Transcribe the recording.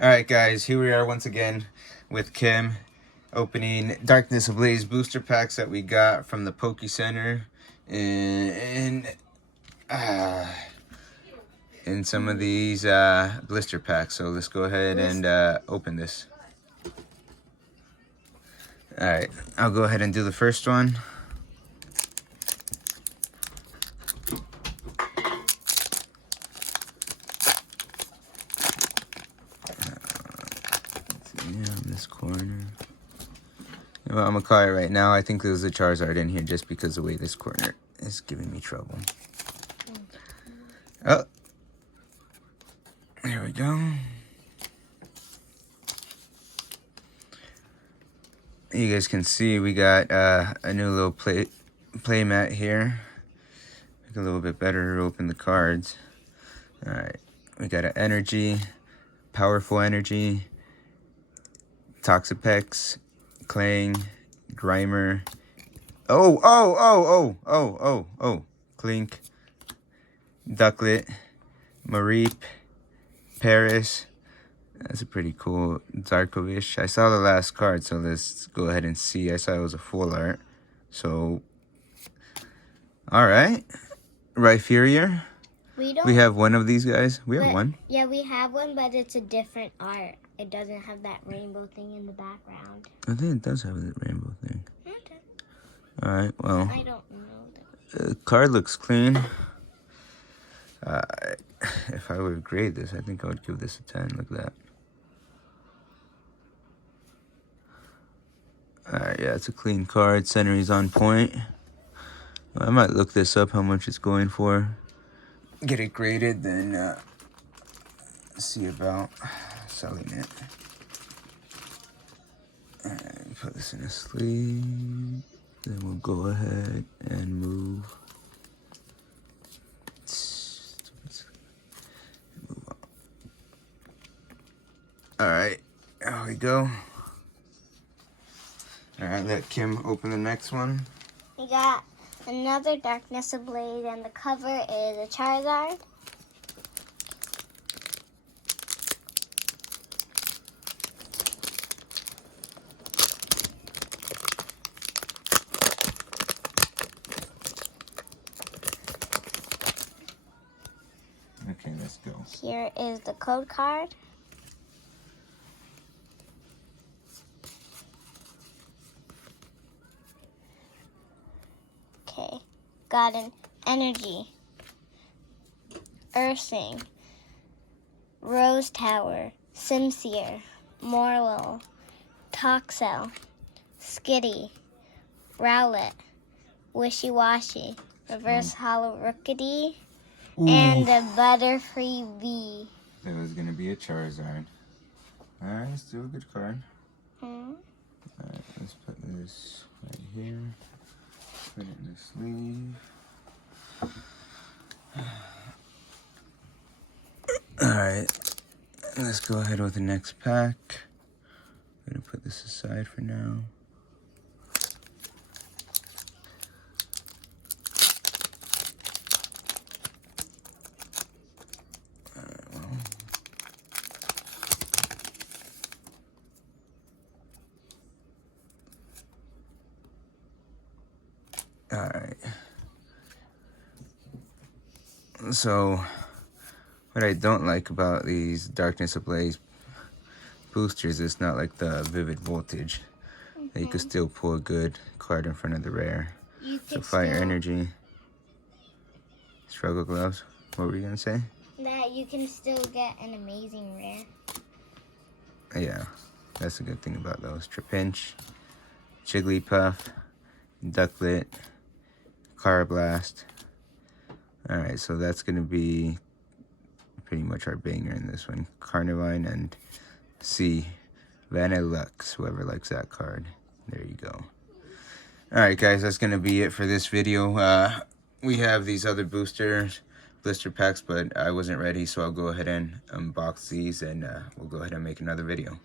Alright guys, here we are once again with Kim opening Darkness Ablaze booster packs that we got from the Poke Center and in some of these blister packs. So let's go ahead and open this. Alright, I'll go ahead and do the first one. In this corner. Well, I'm gonna call it right now. I think there's a Charizard in here just because the way this corner is giving me trouble. Oh, there we go. You guys can see we got a new little play mat here. Make it a little bit better to open the cards. All right, we got an energy, powerful energy, Toxapex, Clang, Grimer. Oh, Clink, Ducklet, Mareep, Paris. That's a pretty cool Darkovish. I saw the last card, so let's go ahead and see. I saw it was a full art. So, alright. Rhyperior. We have one of these guys. We have one. Yeah, we have one, but it's a different art. It doesn't have that rainbow thing in the background. I think it does have the rainbow thing. Okay. Alright, well. I don't know. The card looks clean. If I would grade this, I think I would give this a 10. Look at that. Alright, yeah, it's a clean card. Centering's on point. I might look this up, how much it's going for. Get it graded, then see about selling it. And put this in a sleeve. Then we'll go ahead and move. Alright, there we go. Alright, let Kim open the next one. We got another Darkness Ablaze, and the cover is a Charizard. Okay, let's go. Here is the code card. Okay, got an Energy, Ursing, Rose Tower, Simseer, Morlo, Toxel, Skitty, Rowlet, Wishy Washy, Reverse Hollow Rookity, and a Butterfree V. That was going to be a Charizard. Alright, still a good card. Alright, let's put this right here. Put it in the sleeve. Alright, let's go ahead with the next pack. I'm going to put this aside for now. Alright. So, what I don't like about these Darkness Ablaze boosters is not like the Vivid Voltage. That you could still pull a good card in front of the rare. So Fire Energy. Struggle Gloves. What were you going to say? That you can still get an amazing rare. Yeah, that's a good thing about those. Trapinch, Jigglypuff, Ducklet, Carablast. Alright, so that's going to be pretty much our banger in this one. Carnivine and C. Vanillux, whoever likes that card. There you go. Alright guys, that's going to be it for this video. We have these other blister packs, but I wasn't ready, so I'll go ahead and unbox these and we'll go ahead and make another video.